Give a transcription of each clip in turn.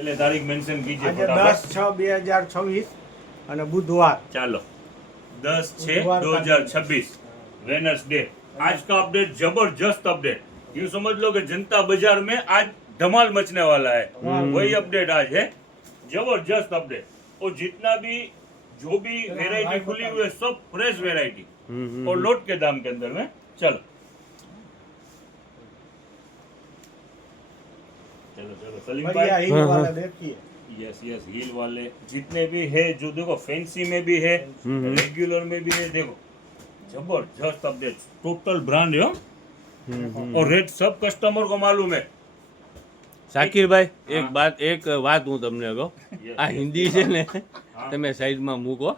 पहले तारीख मेंशन कीजिए આજે फटाफट 10/6/2026 અને બુધવાર चलो 10/6/2026 वेडनेसडे आज का अपडेट जबरदस्त अपडेट यूं समझ लो कि जनता बाजार में आज धमाल मचने वाला है वही अपडेट आज है जबरदस्त अपडेट और जितना भी जो भी वेराइटी खुली हुई है सब फ्रेश वेराइटी और लोट के दाम के अंदर में चलो चलो चलो सलीम बढ़िया भाई हील वाला देखिए यस यस हील वाले जितने भी है जो देखो फैंसी में भी है रेगुलर में भी है देखो जबरदस्त अपडेट टोटल ब्रांड है और रेट सब कस्टमर को मालूम है શાકીરભાઈ હા. એક વાત હું તમને કહું Yes, આ yes. હિન્દી છે ને હા. તમે સાઈડમાં મૂકો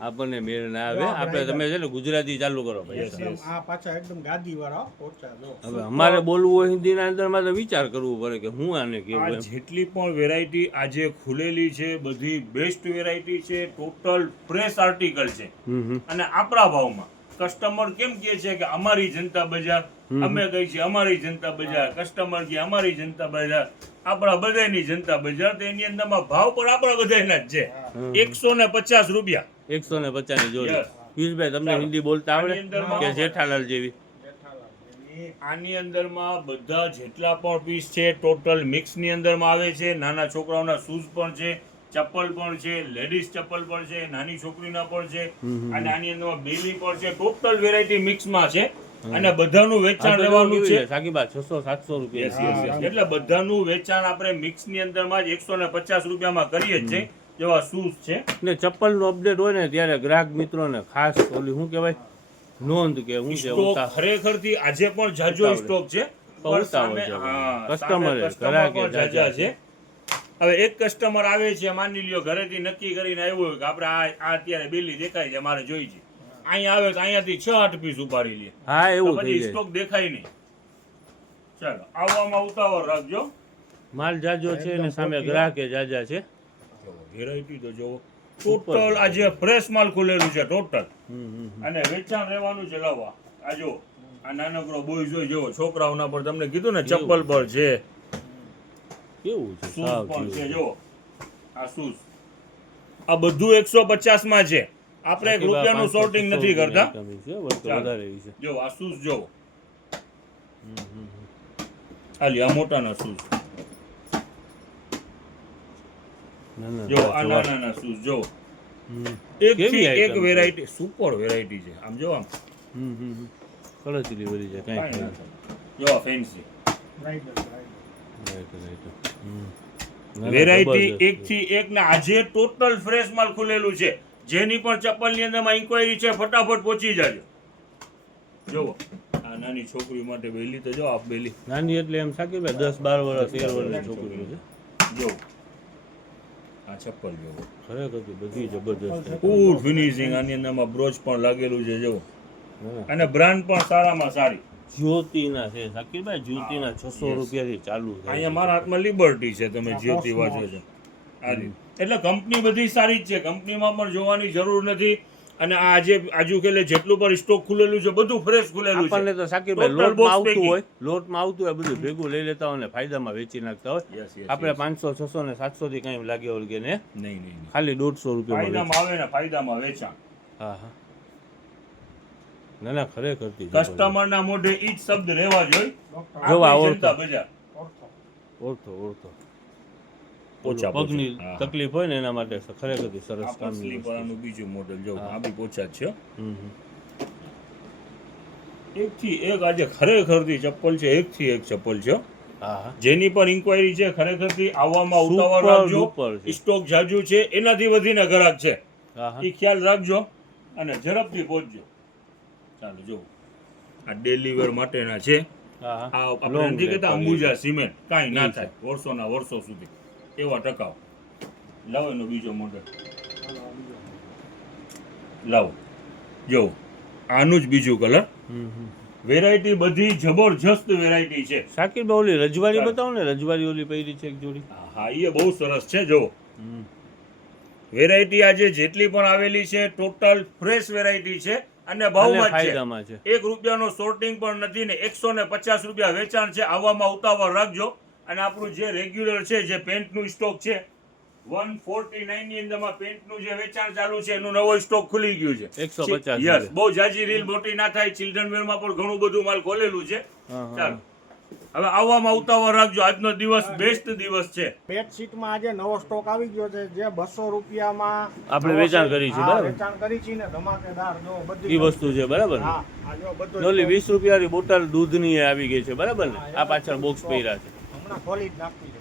આપણને મેળ ના આવે બરાબર, આપણે તમે છે ને ગુજરાતી ચાલુ કરો ભાઈ Yes, એકદમ yes. આ પાછા એકદમ ગાદી વાળા પોચા જો હવે અમારે બોલવું હોય હિન્દીના અંદરમાં તો વિચાર કરવું પડે કે હું આને આ કેવું એમ જેટલી પણ વેરાયટી આજે ખુલેલી છે બધી બેસ્ટ વેરાયટી છે ટોટલ ફ્રેશ આર્ટિકલ છે અને આપણા ભાવમાં કસ્ટમર કેમ કહે છે કે અમારી જનતા બજાર અમે કહી છે અમારી જનતા બજાર કસ્ટમર કે અમારી જનતા બજાર આપણા બધાની જનતા બજાર તો એની અંદરમાં ભાવ પણ આપણા બધાના જ છે 150 રૂપિયા 150 ની જોડી Yes. પિયુષભાઈ તમને ચાલો. હિન્દી બોલતા આવડે આની અંદરમાં કે જેઠાલાલ જેવી આની અંદરમાં બધા જેટલા પણ પીસ છે ટોટલ મિક્સ ની અંદરમાં આવે છે નાના છોકરાઓના શૂઝ પણ છે ચપ્પલ પણ છે લેડીઝ ચપ્પલ પણ છે નાની છોકરીના પણ છે અને આની અંદરમાં બેલી પણ છે ટોટલ વેરાયટી મિક્સમાં છે અને બધાનું વેચાણ રહેવાનું છે સાકીબા 600-700 Yes, રૂપિયા yes, yes. એટલે બધાનું વેચાણ આપણે મિક્સ ની અંદરમાં જ 150 રૂપિયામાં કરીએ જ છે જેવા શૂઝ છે ને ચપ્પલનો અપડેટ હોય ને ત્યારે ગ્રાહક મિત્રોને ખાસ ઓલી શું કહેવાય નોંધ કે હું છે સ્ટોક ખરેખરથી આજે પણ જાજો ઉતાવળ. સ્ટોક છે પણ પણ ઉતાવળ સામે છે. હા, કસ્ટમર સામે એ, કસ્ટમર ગ્રાહક એ પણ જાજા જાજા છે હવે એક કસ્ટમર આવે છે માની લ્યો ઘરેથી નક્કી કરીને આવ્યો હોય કે આપણે આ અત્યારે બેલી દેખાય છે મારે જોઈ છે અહીંયા આવે તો અહીંયાથી 6-8 પીસ ઉપાડી લે હા તો એવું થઈ પછી જાય સ્ટોક દેખાય નહીં ચાલો આવવામાં ઉતાવળ રાખજો માલ જાજો છે ને સામે ગ્રાહકે જાજા છે વેરાયટી તો જોવો ટોટલ આજે ફ્રેશ માલ ખુલેલું છે ટોટલ હમ. અને વેચાણ રહેવાનું છે લાવવા આ જો આ નાનકડો બોય જોઈ જેવો છોકરાઓના પર તમને કીધું ને ચપ્પલ પર છે કેવું છે શૂઝ સાવ પણ છે કેવું. જો આ શૂઝ આ બધું 150 માં છે આપણે એક સાકીબા રૂપિયાનું 500, સોર્ટિંગ 600 નથી કરતા રૂપિયાની છે, વસ્તુ ચાલો. વધારે એવી છે જો આ શૂઝ જો આલી આ મોટાના શૂઝ ના, ના, જો આ જોવા. નાના શૂઝ જો હમ. એક કેવી થી એક item છે? વેરાયટી સુપર વેરાયટી છે આમ જો આમ હમ, હમ, હમ. કળચલી વળી જાય કાંઈ કાંઈ ના ખાય. થાય. જો આ ફેન્સી રાઈડર Right, right. હમ. ના, ના, વેરાયટી જબરદસ્ત. એક થી એક ને આજે ટોટલ ફ્રેશ માલ ખુલેલું છે જેની પણ ચપ્પલ ની અંદરમાં ઇન્ક્વાયરી છે ફટાફટ પહોંચી જાજો જોવો આ નાની છોકરી માટે બેલી તો જો આપ બેલી નાની એટલે એમ સાકીબા 10-12 વર્ષ 13 વર્ષની છોકરીઓ છે જો આ ચપ્પલ જોવો ખરેખર તો બધી જબરદસ્ત છે. ફૂલ ફિનિશિંગ આની અંદરમાં બ્રોચ પણ લાગેલું છે જો ના, ના. અને બ્રાન્ડ પણ સારામાં સારી જ્યોતિના છે સાકીરભાઈ જ્યોતિના 600 રૂપિયાથી ચાલુ થાય અહીંયા મારા હાથમાં લિબર્ટી છે તમે જ્યોતિ વાંચો છો આ રીતે. એટલે કંપની બધી સારી જ છે કંપનીમાં પણ જોવાની જરૂર નથી અને આ આજે આજુકેલે જેટલું પણ સ્ટોક ખુલેલું છે બધું ફ્રેશ ખુલેલું આપણને છે તો સાકીરભાઈ Total box લોટમાં આવતું packing. હોય લોટમાં આવતું હોય બધું ભેગું લઈ લેતા હોય ને ફાયદામાં વેચી નાખતા હોય Yes, yes, આપણે yes. 500 600 ને 700 થી કઈ લાગે ઓળગે ને નહીં નહીં ખાલી 150 રૂપિયામાં વેચે. ફાયદામાં આવે ને ફાયદામાં વેચાણ હા હા ના ના ખરેખર થી કસ્ટમરના મોઢે ઈ જ શબ્દ રહેવા જોઈએ જો આ આપણી ઓળખો. જનતા બજાર ઓળખો પોચા પગની પોચા. હા. તકલીફ હોય ને એના માટે ખરેખર સરસ આ પણ કામની સ્લીપ વસ્તુ. વાળાનું બીજું મોડેલ જો હા. આ બી પોચા જ છે હમ, હમ. એક થી એક આજે ખરેખર થી ચપ્પલ છે એક થી એક ચપ્પલ છે હા હા જેની પર ઇન્ક્વાયરી છે ખરેખર થી આવવામાં ઉતાવળ Super રાખજો duper છે. સ્ટોક જાજુ છે એનાથી વધીને ગ્રાહક છે હા હા એ ખ્યાલ રાખજો અને ઝડપથી પહોંચજો ચાલો જો આ ડેલી વેર માટેના છે હા હા આ આપણે Long નથી કહેતા leg અંબુજા સિમેન્ટ કાંઈ ના એ છે. થાય વર્ષોના વર્ષો સુધી એવા ટકાવ લાવો એનો બીજો મોડેલ લાવો જો આનું જ બીજું કલર હમ, હમ. વેરાયટી બધી જબરજસ્ત વેરાયટી છે સાકીરભાઈ ઓલી રજવાડી ચાલો. બતાવો ને રજવાડી ઓલી પહેરી છે એક જોડી હા એ બહુ સરસ છે જો હમ. વેરાયટી આજે જેટલી પણ આવેલી છે ટોટલ ફ્રેશ વેરાયટી છે અને અને ભાવમાં જ છે ફાયદામાં છે 1 રૂપિયાનો સોર્ટિંગ પણ નથી ને 150 રૂપિયા વેચાણ છે આવવામાં ઉતાવળ રાખજો અને આપણું જે રેગ્યુલર છે જે પેન્ટનું સ્ટોક છે 149 ની અંદરમાં પેન્ટનું જે વેચાણ ચાલુ છે એનું નવો સ્ટોક ખુલી ગયું છે 150 યસ બહુ જાજી રીલ મોટી ના થાય ચિલ્ડ્રન વેરમાં પણ ઘણું બધું માલ ખોલેલું છે હા, હા. ચાલો હવે આવવામાં ઉતાવળ રાખજો આજનો દિવસ બેસ્ટ દિવસ છે બેડશીટમાં આજે નવો સ્ટોક આવી ગયો છે જે 200 રૂપિયામાં આપણે વેચાણ કરી છે, હા, બરાબર? વેચાણ કરી છે ને ધમાકેદાર જો એ બધી વસ્તુ છે, બરાબર ને? હા આ જો બધું ઓલી 20 રૂપિયાની બોટલ દૂધની આવી ગઈ છે, બરાબર ને? આ પાછળ બોક્સ પહેર્યા છે. હમણાં ખોલી જ નાખવી છે